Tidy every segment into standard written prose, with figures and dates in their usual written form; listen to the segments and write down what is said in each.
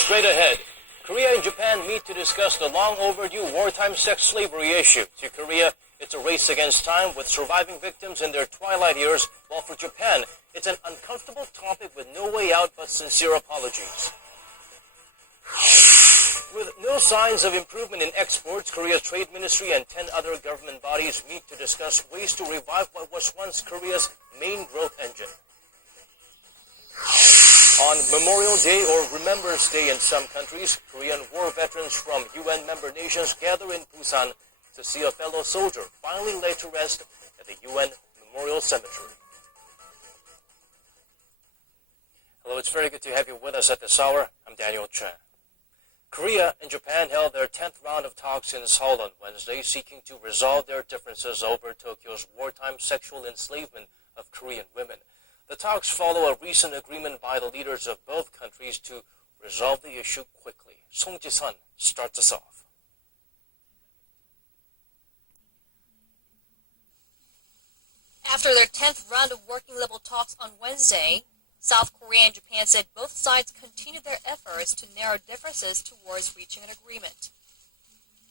Straight ahead, Korea and Japan meet to discuss the long overdue wartime sex slavery issue. To Korea, it's a race against time with surviving victims in their twilight years, while for Japan, it's an uncomfortable topic with no way out but sincere apologies. With no signs of improvement in exports, Korea's Trade Ministry and 10 other government bodies meet to discuss ways to revive what was once Korea's main growth engine. On Memorial Day or Remembrance Day in some countries, Korean war veterans from UN member nations gather in Busan to see a fellow soldier finally laid to rest at the UN Memorial Cemetery. Hello, it's very good to have you with us at this hour. I'm Daniel Chen. Korea and Japan held their 10th round of talks in Seoul on Wednesday, seeking to resolve their differences over Tokyo's wartime sexual enslavement of Korean women. The talks follow a recent agreement by the leaders of both countries to resolve the issue quickly. Song Ji-sun starts us off. After their 10th round of working-level talks on Wednesday, South Korea and Japan said both sides continued their efforts to narrow differences towards reaching an agreement.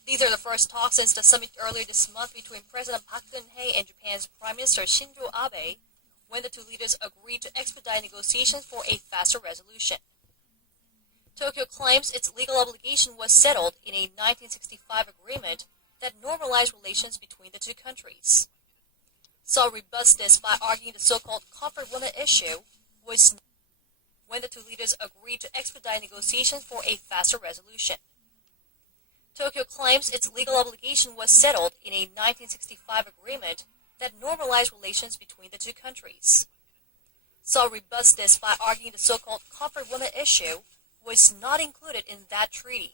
These are the first talks since the summit earlier this month between President Park Geun-hye and Japan's Prime Minister Shinzo Abe, when the two leaders agreed to expedite negotiations for a faster resolution. Tokyo claims its legal obligation was settled in a 1965 agreement that normalized relations between the two countries. Seoul rebuts this by arguing the so-called comfort women issue was when the two leaders agreed to expedite negotiations for a faster resolution. Tokyo claims its legal obligation was settled in a 1965 agreement that normalized relations between the two countries. Seoul rebuts this by arguing the so-called comfort women issue was not included in that treaty.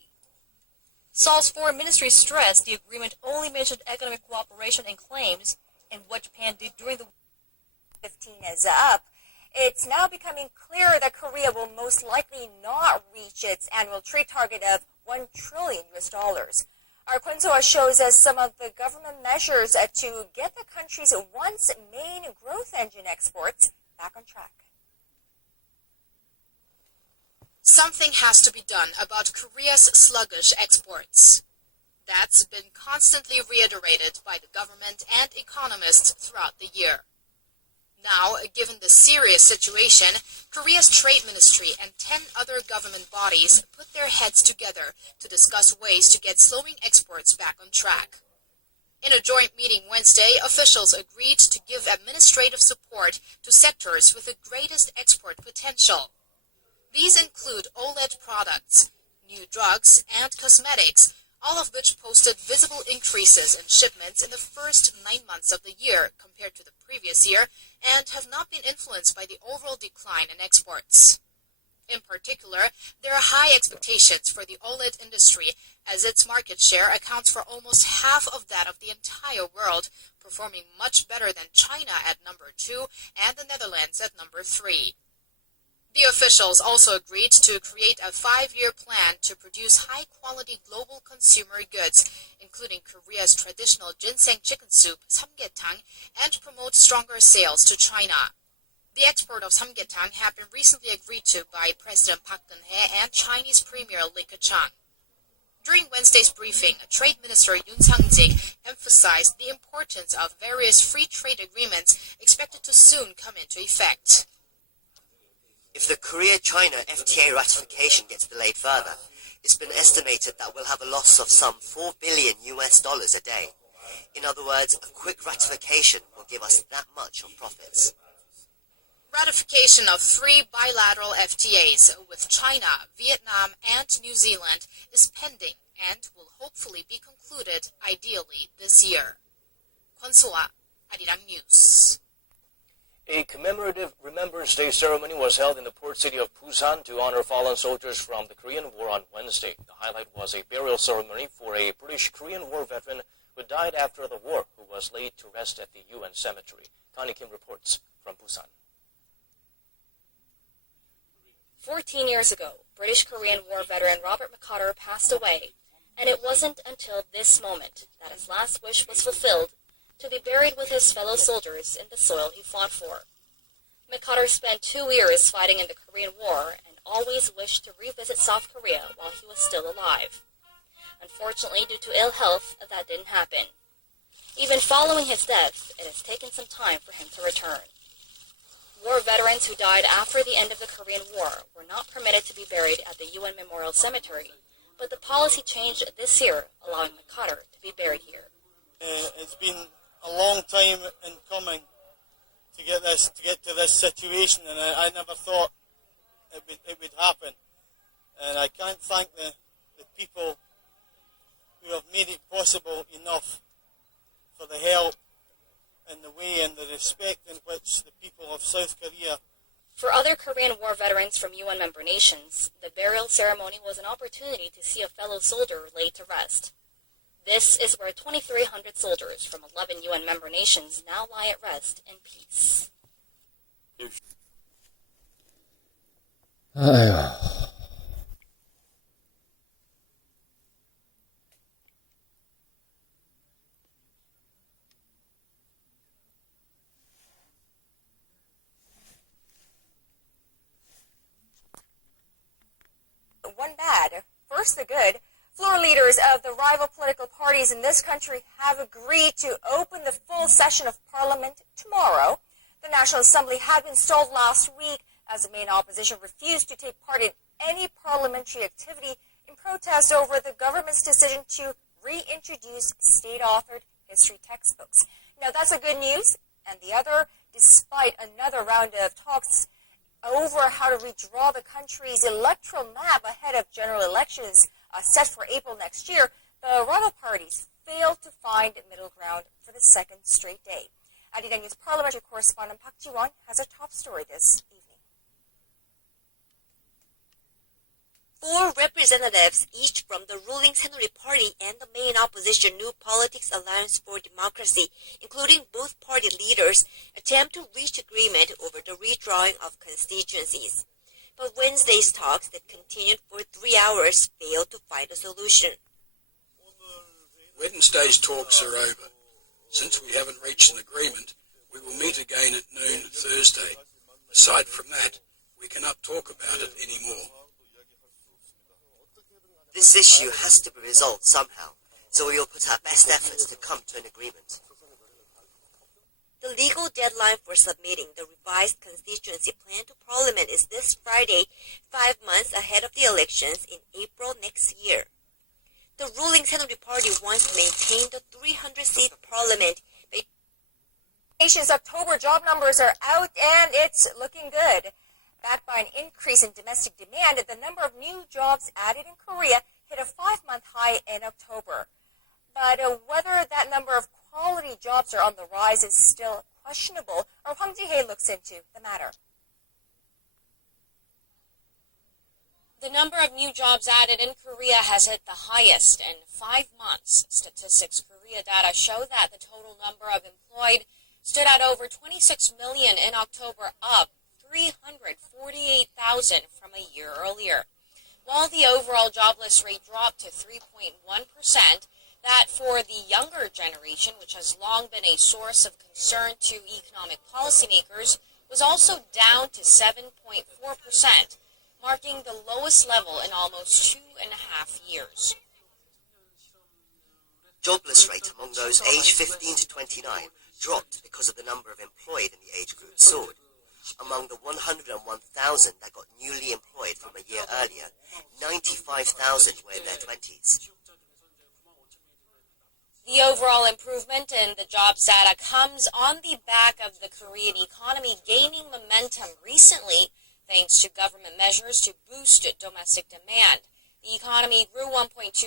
Seoul's foreign ministry stressed the agreement only mentioned economic cooperation and claims, and what Japan did during the 15 is up. It's now becoming clearer that Korea will most likely not reach its annual trade target of $1 trillion. Our Kwon shows us some of the government measures to get the country's once main growth engine exports back on track. Something has to be done about Korea's sluggish exports. That's been constantly reiterated by the government and economists throughout the year. Now, given the serious situation, Korea's Trade Ministry and 10 other government bodies put their heads together to discuss ways to get slowing exports back on track. In a joint meeting Wednesday, officials agreed to give administrative support to sectors with the greatest export potential. These include OLED products, new drugs, and cosmetics, all of which posted visible increases in shipments in the first 9 months of the year compared to the previous year and have not been influenced by the overall decline in exports. In particular, there are high expectations for the OLED industry as its market share accounts for almost half of that of the entire world, performing much better than China at number 2 and the Netherlands at number 3. The officials also agreed to create a 5-year plan to produce high-quality global consumer goods, including Korea's traditional ginseng chicken soup, samgyetang, and promote stronger sales to China. The export of samgyetang had been recently agreed to by President Park Geun-hye and Chinese Premier Li Keqiang. During Wednesday's briefing, Trade Minister Yoon Sang-jik emphasized the importance of various free trade agreements expected to soon come into effect. If the Korea-China FTA ratification gets delayed further, it's been estimated that we'll have a loss of some $4 billion a day. In other words, a quick ratification will give us that much of profits. Ratification of 3 bilateral FTAs with China, Vietnam, and New Zealand is pending and will hopefully be concluded ideally this year. Kwon So-ah, Arirang News. A commemorative Remembrance Day ceremony was held in the port city of Busan to honor fallen soldiers from the Korean War on Wednesday. The highlight was a burial ceremony for a British-Korean War veteran who died after the war, who was laid to rest at the UN cemetery. Connie Kim reports from Busan. 14 years ago, British-Korean War veteran Robert McCarter passed away, and it wasn't until this moment that his last wish was fulfilled to be buried with his fellow soldiers in the soil he fought for. McCarter spent 2 years fighting in the Korean War and always wished to revisit South Korea while he was still alive. Unfortunately, due to ill health, that didn't happen. Even following his death, it has taken some time for him to return. War veterans who died after the end of the Korean War were not permitted to be buried at the UN Memorial Cemetery, but the policy changed this year, allowing Makar to be buried here. It's been a long time in coming to get to this situation, and I never thought it would happen. And I can't thank the people who have made it possible enough for the help and the way and the respect in which the people of South Korea. For other Korean War veterans from UN member nations, the burial ceremony was an opportunity to see a fellow soldier laid to rest. This is where 2,300 soldiers from 11 UN member nations now lie at rest in peace. One bad. First the good. Floor leaders of the rival political parties in this country have agreed to open the full session of Parliament tomorrow. The National Assembly had been stalled last week as the main opposition refused to take part in any parliamentary activity in protest over the government's decision to reintroduce state-authored history textbooks. Now that's a good news, and the other, despite another round of talks over how to redraw the country's electoral map ahead of general elections set for April next year, the rival parties failed to find middle ground for the second straight day. Arirang News parliamentary correspondent Park Ji-won has a top story this evening. 4 representatives, each from the ruling Saenuri Party and the main opposition New Politics Alliance for Democracy, including both party leaders, attempt to reach agreement over the redrawing of constituencies. But Wednesday's talks that continued for 3 hours failed to find a solution. Wednesday's talks are over. Since we haven't reached an agreement, we will meet again at noon Thursday. Aside from that, we cannot talk about it anymore. This issue has to be resolved somehow, so we will put our best efforts to come to an agreement. The legal deadline for submitting the revised constituency plan to Parliament is this Friday, 5 months ahead of the elections in April next year. The ruling Saenuri Party wants to maintain the 300-seat Parliament. Nation's October job numbers are out, and it's looking good. Backed by an increase in domestic demand, the number of new jobs added in Korea hit a 5-month high in October. But whether that number of quality jobs are on the rise is still questionable. Our Hwang Ji-hye looks into the matter. The number of new jobs added in Korea has hit the highest in 5 months. Statistics Korea data show that the total number of employed stood at over 26 million in October, up 348,000 from a year earlier. While the overall jobless rate dropped to 3.1%, that for the younger generation, which has long been a source of concern to economic policymakers, was also down to 7.4%, marking the lowest level in almost 2.5 years. Jobless rate among those aged 15 to 29 dropped because of the number of employed in the age group soared. Among the 101,000 that got newly employed from a year earlier, 95,000 were in their 20s. The overall improvement in the jobs data comes on the back of the Korean economy gaining momentum recently, thanks to government measures to boost domestic demand. The economy grew 1.2%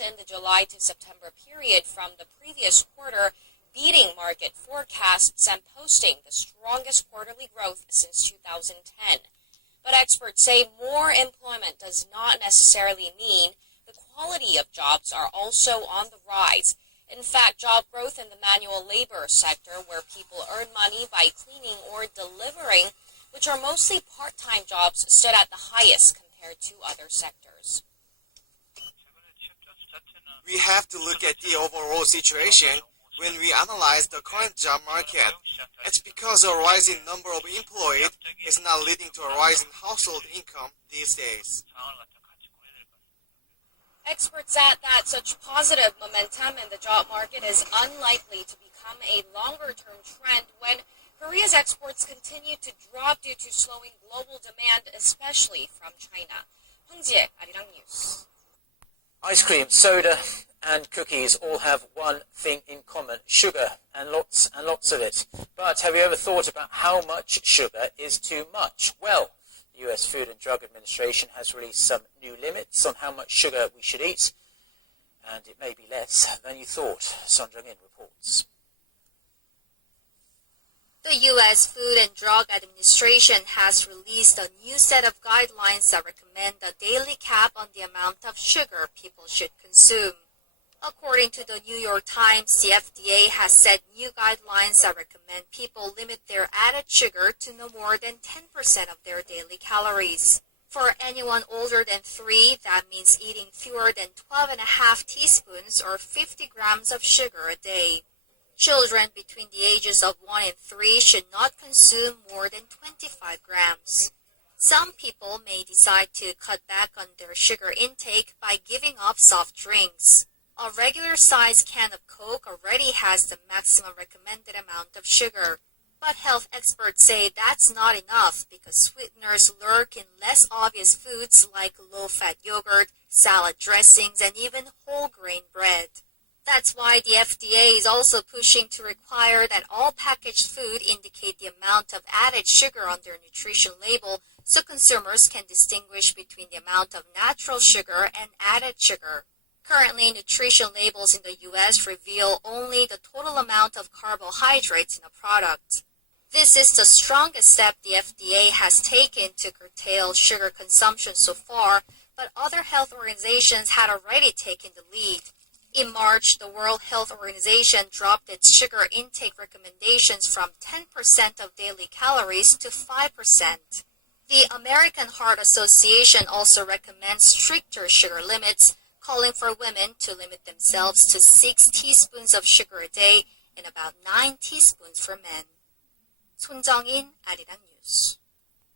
in the July to September period from the previous quarter, beating market forecasts and posting the strongest quarterly growth since 2010. But experts say more employment does not necessarily mean the quality of jobs are also on the rise. In fact, job growth in the manual labor sector, where people earn money by cleaning or delivering, which are mostly part-time jobs, stood at the highest compared to other sectors. We have to look at the overall situation When we analyze the current job market, it's because a rising number of employed is not leading to a rise in household income these days. Experts add that such positive momentum in the job market is unlikely to become a longer-term trend when Korea's exports continue to drop due to slowing global demand, especially from China. 황지혜, 아리랑 뉴스. Ice cream, soda, and cookies all have one thing in common: sugar, and lots of it. But have you ever thought about how much sugar is too much? Well, the U.S. Food and Drug Administration has released some new limits on how much sugar we should eat, and it may be less than you thought. Son Jung-in reports. The U.S. Food and Drug Administration has released a new set of guidelines that recommend a daily cap on the amount of sugar people should consume. According to the New York Times, the FDA has set new guidelines that recommend people limit their added sugar to no more than 10% of their daily calories. For anyone older than 3, that means eating fewer than 12.5 teaspoons or 50 grams of sugar a day. Children between the ages of 1 and 3 should not consume more than 25 grams. Some people may decide to cut back on their sugar intake by giving up soft drinks. A regular-sized can of Coke already has the maximum recommended amount of sugar. But health experts say that's not enough because sweeteners lurk in less obvious foods like low-fat yogurt, salad dressings, and even whole-grain bread. That's why the FDA is also pushing to require that all packaged food indicate the amount of added sugar on their nutrition label so consumers can distinguish between the amount of natural sugar and added sugar. Currently, nutrition labels in the U.S. reveal only the total amount of carbohydrates in a product. This is the strongest step the FDA has taken to curtail sugar consumption so far, but other health organizations had already taken the lead. In March, the World Health Organization dropped its sugar intake recommendations from 10% of daily calories to 5%. The American Heart Association also recommends stricter sugar limits, calling for women to limit themselves to 6 teaspoons of sugar a day and about 9 teaspoons for men. 손정인, 아리랑 뉴스.